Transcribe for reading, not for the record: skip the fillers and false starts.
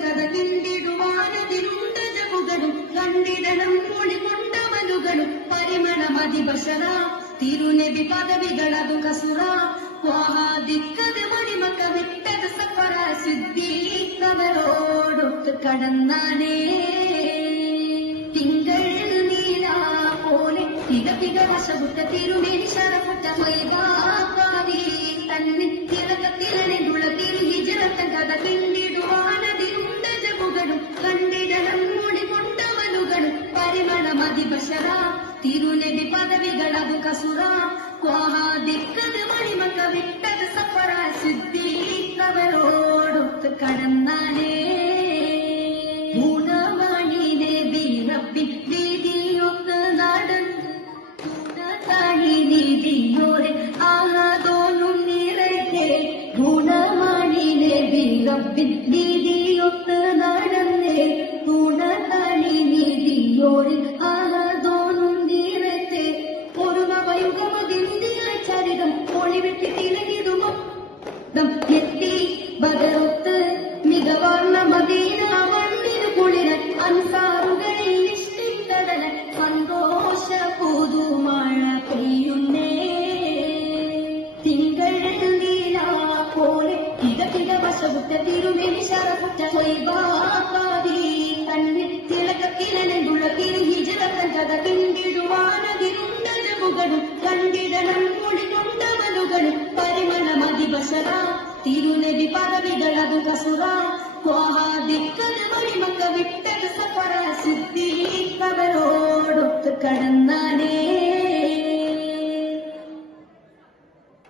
കഥ കിണ്ടിടുവാനതിരുണ്ട ജമുകളും കണ്ടിടണം മൊഴി കൊണ്ടവനുകളും പരിമളമതിബഷറ തിരുനബി പദവികളതു കസുറ വാദിക്കത് മണിമക്ക വിട്ടത് സഫറ സിദ്ദീഖവരോടൊത്ത് കടന്നാനേ തിങ്കൾ നീലാ പോലെ പിക വശപുട്ട തിരുമേനി ശരപുട്ട മൈതാകാരി തന്നെ തിളക്കത്തിലനെന്നുള്ള തിരുഹിജറത്ത കഥ കിണ്ടിടുവാനതിരുണ്ട ജമുകളും കണ്ടിടണം മൊഴി കൊണ്ടവനുകളും പരിമളമതിബഷറ തിരുനബി പദവികളതു കസുറ വാദിക്കത് മണിമക്ക വിട്ടത് സഫറ സിദ്ദീഖവരോടൊത്ത് കടന്നാനേ ഗുണമണി നബി റബ്ബി വീതിയൊത്ത് നടന്നു നീതിയോരെ ആഹാദോനും നിറയ്ക്കേ ഗുണമണി നബി റബ്ബി വീതിയൊത്ത് നടന്നേ ഗുണതണി നീതിയോരെ ആഹാദോനും നിറയ്ക്കേ ഒരു നവയുഗമതിന്തിയായി ചരിതം ഒളിവിട്ട് തിളങ്ങിടുമോ എത്തി ബദറൊത്ത് മികവാർന്ന മദീന വണ്ടിനു കുളിരൻ അൻസാറുകളിൽ ഇഷ്ടിക്കടല സന്തോഷ പുതുമഴ പെയ്യുന്നേ തിങ്കൾ നീലാ പോലെ തിക വശപുട്ട തിരുമേനി ശരപുട്ട സ്വൈവാകാരി തന്നെ തിളക്കത്തിലെന്നുള്ള തിരുഹിജറത്തൻ കഥ കിണ്ടിടുവാനതിരുണ്ട ജമുകളും കണ്ടിടണം മൊഴി കൊണ്ടവനുകളും പരിമളമതിബഷറ തിരുനബി പദവികളതു കസുറ വാദിക്കത് മണിമക്ക വിട്ടത് സഫറ സിദ്ദീഖവരോടൊത്ത് കടന്നാനേ